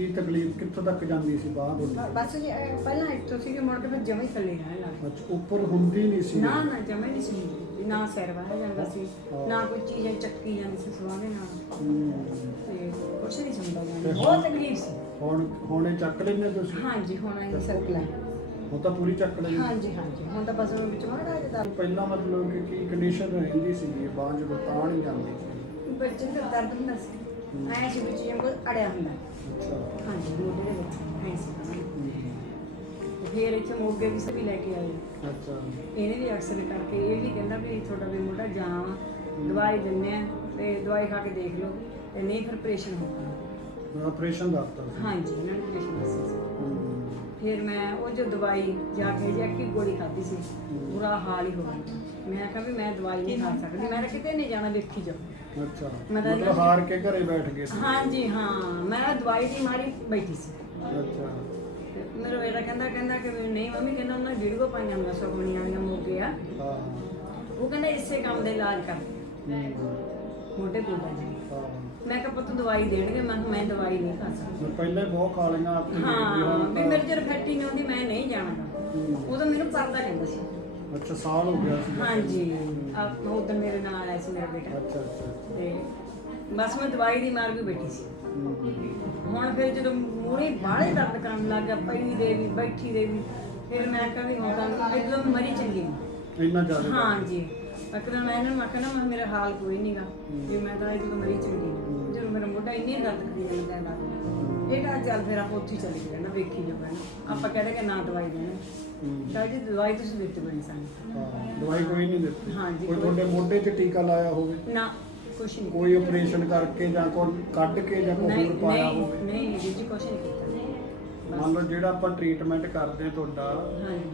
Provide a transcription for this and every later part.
ਕੀ ਤਕਲੀਫ ਕਿੱਥੋਂ ਤੱਕ ਜਾਂਦੀ ਸੀ ਬਾਹ ਤੁਹਾਡੀ? ਬਸ ਜੀ ਇਹ ਪਹਿਲਾਂ ਇੱਥੋਂ ਸੀ ਕਿ ਮੁੜ ਕੇ ਫਿਰ ਜਮੇ ਥੱਲੇ ਰਹਿਣ ਲੱਗ ਅੱਛਾ ਉੱਪਰ ਹੁੰਦੀ ਨਹੀਂ ਸੀ। ਗਈ। ਨਾ ਨਾ ਜਮੇ ਨਹੀਂ ਸੀ ਹੁੰਦੀ। ਨਾ ਸਿਰ ਵਾਹਿਆ ਜਾਂਦਾ ਸੀ ਨਾ ਕੋਈ ਚੀਜ਼ ਚੱਕੀ ਜਾਂਦੀ ਸੀ ਸਵਾਹ ਦੇ ਨਾਲ। ਹੂੰ। ਤੇ ਕੁਛ ਨਹੀਂ ਸੁਣਦਾ ਜਾਂਦਾ। ਬਹੁਤ ਤਕਲੀਫ ਸੀ। ਹੁਣ ਹੁਣ ਚੱਕ ਲੈਂਦੇ ਤੁਸੀਂ? ਹਾਂਜੀ ਹੁਣ ਆਈ ਸਰਕਲ ਹੈ। ਹੁਣ ਤਾਂ ਪੂਰੀ ਚੱਕ ਲਈ ਹਾਂਜੀ ਹਾਂਜੀ ਹੁਣ ਤਾਂ ਬਸ ਵਿੱਚ ਮਾੜਾ ਜਿਹਾ ਪਹਿਲਾਂ ਮਤਲਬ ਕਿ ਕੀ ਕੰਡੀਸ਼ਨ ਰਹਿੰਦੀ ਸੀ ਬਾਹ ਜਦੋਂ ਤਾਂ ਨਹੀਂ ਜਾਂਦੀ? ਸੀ ਬੱਚੇ ਤਾਂ ਦਰਦ ਹੁੰਦਾ ਸੀ। ਐ ਸੀ ਵਿੱਚ ਜਿਵੇਂ ਕੋਈ ਅੜਿਆ ਹੁੰਦਾ। ਅੱਛਾ ਹਾਂਜੀ ਮੋਢੇ ਦੇ ਵਿੱਚ ਐ ਸੀ ਹੂੰ। ਤੇ ਫਿਰ ਇੱਥੇ ਮੋਗੇ ਵੀ ਸਭੀ ਲੈ ਕੇ ਆਏ। ਅੱਛਾ। ਇਹਨੇ ਵੀ ਐਕਸਰੇ ਕਰਕੇ ਇਹ ਵੀ ਕਹਿੰਦਾ ਵੀ ਤੁਹਾਡਾ ਵੀ ਮੋਢਾ ਆ ਦਵਾਈ ਦਿੰਨੇ ਆ ਤੇ ਦਵਾਈ ਖਾ ਕੇ ਦੇਖ ਲਓ। ਤੇ ਨਹੀਂ ਫਿਰ ਆਪਰੇਸ਼ਨ ਹੋਣਾ ਆਪਰੇਸ਼ਨ ਸੀ। ਹਾਂਜੀ ਇਹਨਾਂ ਨੇ ਆਪਰੇਸ਼ਨ ਦੱਸਿਆ ਸੀ। ਫਿਰ ਮੈਂ ਉਹ ਜੋ ਦਵਾਈ ਜਾ ਕੇ ਜੇ ਹੀ ਗੋਲੀ ਖਾਧੀ ਸੀ। ਬੁਰਾ ਹਾਲ ਹੀ ਹੋ ਗਿਆ। ਮੈਂ ਕਿਹਾ ਵੀ ਮੈਂ ਦਵਾਈ ਨਹੀਂ ਖਾ ਸਕਦੀ। ਮੈਂ ਤਾਂ ਕਿਤੇ ਨਹੀਂ ਜਾਣਾ ਵੇਖੀ ਜਾਓ। ਅੱਛਾ। ਮੈਂ ਤਾਂ ਮਤਲਬ ਹਾਰ ਕੇ ਘਰੇ ਬੈਠ ਗਏ ਸੀ। ਹਾਂਜੀ ਹਾਂ। ਮੈਂ ਦਵਾਈ ਦੀ ਮਾਰੀ ਬੈਠੀ ਸੀ। ਅੱਛਾ। ਤੇ ਮੇਰਾ ਬੇਟਾ ਕਹਿੰਦਾ ਕਹਿੰਦਾ ਕਿ ਵੀ ਨਹੀਂ ਮੰਮੀ ਕਹਿੰਦਾ ਉਹਨਾਂ ਵੀਡੀਓ ਪਾਈਆਂ ਮੈਂ ਸੁਖਮਣੀ ਵਾਲੀਆਂ ਮੋਗੇ ਆ। ਹਾਂ। ਉਹ ਕਹਿੰਦਾ ਇਸੇ ਕੰਮ ਦਾ ਇਲਾਜ ਕਰ। ਹੂੰ। ਮੋਢੇ ਕੋਲ ਜੀ। ਹਾਂ ਮੈਂ ਕਿਹਾ ਪੁੱਤ ਦਵਾਈ ਦੇਣਗੇ। ਮੈਂ ਕਿਹਾ ਮੈਂ ਦਵਾਈ ਨਹੀਂ ਖਾ ਸਕਦੀ। ਪਹਿਲਾਂ ਹੀ ਬਹੁਤ ਖਾ ਲਈਆਂ ਆਪਣੀ ਹਾਂ ਵੀ ਮੇਰੇ ਜਰ ਫੈਟੀ ਨਹੀਂ ਹੁੰਦੀ ਮੈਂ ਨਹੀਂ ਜਾਣਾ। ਹੂੰ। ਉਦੋਂ ਮੈਨੂੰ ਪਰਦਾ ਕਹਿੰਦਾ ਸੀ। ਅੱਛਾ ਸਾਲ ਹੋ ਗਿਆ ਸੀ। ਹਾਂਜੀ। ਆਪ ਉਦੋਂ ਮੇਰੇ ਨਾਲ ਆਇਆ ਸੀ ਮੇਰਾ ਬੇਟਾ। ਅੱਛਾ ਅੱਛਾ। ਤੇ ਬਸ ਮੈਂ ਦਵਾਈ ਦੀ ਮਾਰ ਕੇ ਬੈਠੀ ਸੀ। ਹੂੰ। ਹੁਣ ਫਿਰ ਜਦੋਂ ਮੂਰੇ ਬਾਹਲੇ ਦਰਦ ਕਰਨ ਲੱਗ ਗਿਆ ਪਈ ਦੇ ਵੀ ਬੈਠੀ ਦੇ ਵੀ ਫਿਰ ਮੈਂ ਕਿਹਾ ਵੀ ਹੁਣ ਤਾਂ ਇਦੋਂ ਮਰੀ ਚੰਗੀ। ਇੰਨਾ ਜ਼ਿਆਦਾ। ਹਾਂਜੀ। ਅਕਰਾਂ ਮੈਂ ਇਹਨਾਂ ਨੂੰ ਆਖਿਆ ਨਾ ਮੈਂ ਮੇਰਾ ਹਾਲ ਕੋਈ ਨਹੀਂਗਾ ਵੀ ਮੈਂ ਤਾਂ ਜਦੋਂ ਮਰੀ ਚੰਗੀ ਨਹੀਂ। ਜਦੋਂ ਮੇਰਾ ਮੋਢਾ ਇੰਨੀ ਦਰਦ ਕਰੀ ਜਾਂਦਾ ਹੈ ਇਹ ਕਹਾ ਚੱਲ ਫਿਰ ਆਪਾਂ ਉੱਥੇ ਹੀ ਚਲੇ ਗਏ ਨਾ ਵੇਖੀ ਜਾਓ ਨਾ। ਆਪਾਂ ਕਹਿੰਦੇ ਕਿ ਨਾ ਦਵਾਈ ਦੇਣਾ। ਤਾਂ ਜੀ ਦਵਾਈ ਤੁਸੀਂ ਦਿੱਤੀ ਬਣੀ ਸਾਨੂੰ। ਹਾਂ ਦਵਾਈ ਕੋਈ ਨਹੀਂ ਦਿੱਤੀ। ਹਾਂਜੀ, ਕੋਈ ਕੋਈ- ਤੁਹਾਡੇ ਮੋਢੇ 'ਚ ਟੀਕਾ ਲਾਇਆ ਹੋਵੇ? ਨਾ ਕੁਛ ਨਹੀਂ ਕੋਈ ਆਪਰੇਸ਼ਨ ਕਰਕੇ ਜਾਂ ਕੋਈ ਕੱਢ ਕੇ ਜਾਂ ਕੋਈ ਨਹੀਂ ਹੋਰ ਪਾਇਆ ਨਹੀਂ ਹੋਵੇ? ਨਹੀਂ ਜੀ ਕੁਛ ਨਹੀਂ ਕੀਤਾ। ਮੰਨ ਲਓ ਜਿਹੜਾ ਆਪਾਂ ਟ੍ਰੀਟਮੈਂਟ ਕਰਦੇ ਹਾਂ ਤੁਹਾਡਾ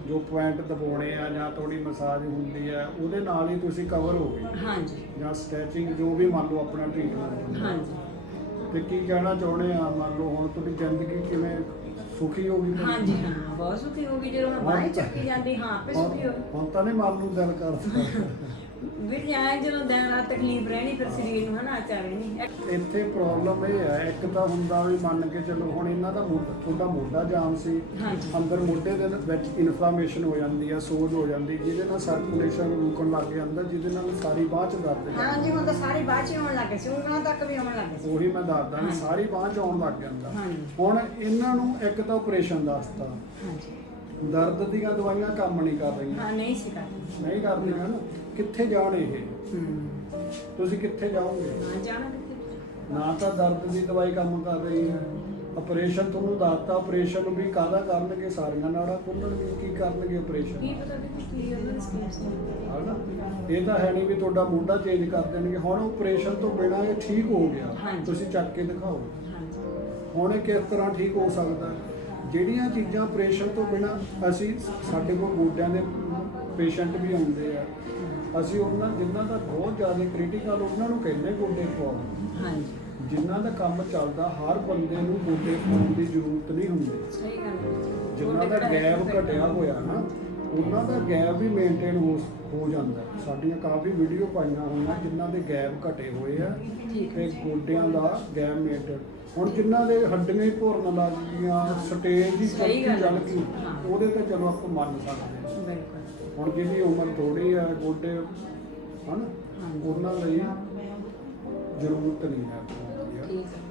ਜੋ ਪੁਆਇੰਟ ਦਬਾਉਣੇ ਆ ਜਾਂ ਥੋੜੀ ਮਸਾਜ ਹੁੰਦੀ ਆ ਉਹਦੇ ਨਾਲ ਹੀ ਤੁਸੀਂ ਕਵਰ ਹੋ ਗਏ। ਹਾਂਜੀ। ਜਾਂ ਸਟੈਚਿੰਗ ਜੋ ਵੀ ਮੰਨ ਲਓ ਆਪਣਾ ਟ੍ਰੀਟਮੈਂਟ ਹਾਂਜੀ। ਤੇ ਕੀ ਕਹਿਣਾ ਚਾਹੁੰਦੇ ਆ? ਮੰਨ ਲਓ ਹੁਣ ਤੁਹਾਡੀ ਜ਼ਿੰਦਗੀ ਕਿਵੇਂ ਸੁਖੀ ਹੋ ਗਈ? ਹਾਂਜੀ ਹਾਂ ਬਹੁਤ ਸੁਖੀ ਹੋ ਗਈ। ਜਦੋਂ ਮੈਂ ਬਾਹਰ ਚੱਕੀ ਜਾਂਦੀ ਹਾਂ ਆਪੇ ਸੁਖੀ ਹੋ ਗਈ। ਹੁਣ ਤਾਂ ਨਹੀਂ ਮਨ ਨੂੰ ਦਿਲ ਕਰਦਾ। ਵੀਰ ਜੀ ਆਏ ਜਦੋਂ ਦਿਨ ਰਾਤ ਤਕਲੀਫ ਰਹਿਣੀ ਫਿਰ ਸਰੀਰ ਨੂੰ ਹਨਾ ਚਾਰੇ ਨਹੀਂ ਇੱਥੇ ਪ੍ਰੋਬਲਮ ਇਹ ਹੈ ਇੱਕ ਤਾਂ ਹੁੰਦਾ ਵੀ ਮੰਨ ਕੇ ਚਲੋ ਹੁਣ ਇਹਨਾਂ ਦਾ ਮੋਢਾ ਤੁਹਾਡਾ ਮੋਢਾ ਜਾਮ ਸੀ। ਹਾਂਜੀ। ਅੰਦਰ ਮੋਢੇ ਦੇ ਵਿੱਚ ਇਨਫਲਾਮੇਸ਼ਨ ਹੋ ਜਾਂਦੀ ਹੈ ਸੋਜ ਹੋ ਜਾਂਦੀ ਜਿਹਦੇ ਨਾਲ ਸਰਕੂਲੇਸ਼ਨ ਰੁਕਣ ਲੱਗ ਜਾਂਦਾ ਜਿਹਦੇ ਨਾਲ ਸਾਰੀ ਬਾਹ ਚ ਦਰਦ ਜਾਂਦਾ। ਹਾਂਜੀ ਹੁਣ ਤਾਂ ਸਾਰੀ ਬਾਅਦ ਚ ਹੋਣ ਲੱਗੇ ਸੀ ਉਂਗਲਾਂ ਤੱਕ ਵੀ ਹੋਣ ਲੱਗੇ ਸੀ। ਉਹੀ ਮੈਂ ਦੱਸਦਾ ਵੀ ਹਾਂਜੀ। ਸਾਰੀ ਬਾਹ ਚ ਆਉਣ ਲੱਗ ਜਾਂਦਾ। ਹਾਂਜੀ। ਹੁਣ ਇਹਨਾਂ ਨੂੰ ਇੱਕ ਤਾਂ ਆਪਰੇਸ਼ਨ ਦੱਸਤਾ। ਹਾਂਜੀ। ਦਰਦ ਦੀਆਂ ਦਵਾਈਆਂ ਕੰਮ ਨਹੀਂ ਕਰ ਰਹੀਆਂ। ਹਾਂ ਨਹੀਂ ਸੀ ਕਰਦੀ। ਨਹੀਂ ਕਰਦੀਆਂ ਨਾ? ਕਿੱਥੇ ਜਾਣ ਇਹ? ਹੂੰ ਤੁਸੀਂ ਕਿੱਥੇ ਜਾਓਗੇ? ਨਾ ਜਾਣਾ ਕਿੱਥੇ? ਨਾ ਤਾਂ ਦਰਦ ਦੀ ਦਵਾਈ ਕੰਮ ਕਰ ਰਹੀ ਹੈ। ਆਪਰੇਸ਼ਨ ਤੁਹਾਨੂੰ ਦੱਸਤਾ ਆਪਰੇਸ਼ਨ ਵੀ ਕਾਹਦਾ ਕਰਨਗੇ? ਸਾਰੀਆਂ ਨਾੜਾਂ ਖੋਲਣਗੇ ਕੀ ਕਰਨਗੇ ਆਪਰੇਸ਼ਨ? ਕੀ ਪਤਾ ਕਿ ਹਨਾ ਇਹ ਤਾਂ ਹੈ ਨਹੀਂ ਵੀ ਤੁਹਾਡਾ ਮੋਢਾ ਚੇਂਜ ਕਰ ਦੇਣਗੇ। ਹੁਣ ਆਪਰੇਸ਼ਨ ਤੋਂ ਬਿਨਾਂ ਇਹ ਠੀਕ ਹੋ ਗਿਆ। ਹਾਂਜੀ। ਤੁਸੀਂ ਚੱਕ ਕੇ ਦਿਖਾਓ। ਹਾਂਜੀ। ਹੁਣ ਇਹ ਕਿਸ ਤਰ੍ਹਾਂ ਠੀਕ ਹੋ ਸਕਦਾ? ਹੈ? ਜਿਹੜੀਆਂ ਚੀਜ਼ਾਂ ਆਪਰੇਸ਼ਨ ਤੋਂ ਬਿਨਾਂ ਅਸੀਂ ਸਾਡੇ ਕੋਲ ਗੋਡਿਆਂ ਦੇ ਪੇਸ਼ੈਂਟ ਵੀ ਆਉਂਦੇ ਆ ਅਸੀਂ ਉਹਨਾਂ ਜਿਨ੍ਹਾਂ ਦਾ ਬਹੁਤ ਜ਼ਿਆਦਾ ਕ੍ਰਿਟੀਕਲ ਉਹਨਾਂ ਨੂੰ ਕਹਿੰਦੇ ਗੋਡੇ ਪਵਾਓ ਹਾਂਜੀ। ਜਿਨ੍ਹਾਂ ਦਾ ਕੰਮ ਚੱਲਦਾ ਹਰ ਬੰਦੇ ਨੂੰ ਗੋਡੇ ਪਾਉਣ ਦੀ ਜ਼ਰੂਰਤ ਨਹੀਂ ਹੁੰਦੀ। ਸਹੀ ਗੱਲ। ਜਿਨ੍ਹਾਂ ਦਾ ਗੈਪ ਘਟਿਆ ਹੋਇਆ ਨਾ ਉਹਨਾਂ ਦਾ ਗੈਪ ਵੀ ਮੇਨਟੇਨ ਹੋ ਹੋ ਜਾਂਦਾ ਹੈ। ਸਾਡੀਆਂ ਕਾਫੀ ਵੀਡੀਓ ਪਾਈਆਂ ਹੋਈਆਂ ਜਿਨ੍ਹਾਂ ਦੇ ਗੈਪ ਘਟੇ ਹੋਏ ਆ ਤੇ ਗੋਡਿਆਂ ਦਾ ਗੈਪ ਮੇਨਟੇਨ ਹੁਣ ਜਿਨ੍ਹਾਂ ਦੇ ਹੱਡੀਆਂ ਹੀ ਭੁਰਨ ਲੱਗ ਗਈਆਂ ਸਟੇਜ ਦੀ ਸਹੀ ਗੱਲ। ਚੱਲ ਗਈ। ਉਹਦੇ ਤੇ ਚਲੋ ਆਪਾਂ ਮੰਨ ਸਕਦੇ ਹਾਂ ਬਿਲਕੁਲ ਹੁਣ ਜਿਹਦੀ ਉਮਰ ਥੋੜੀ ਹੈ ਗੋਡੇ ਹਨ। ਉਹਨਾਂ ਲਈ ਜ਼ਰੂਰਤ ਨਹੀਂ ਹੈ ਠੀਕ ਹੈ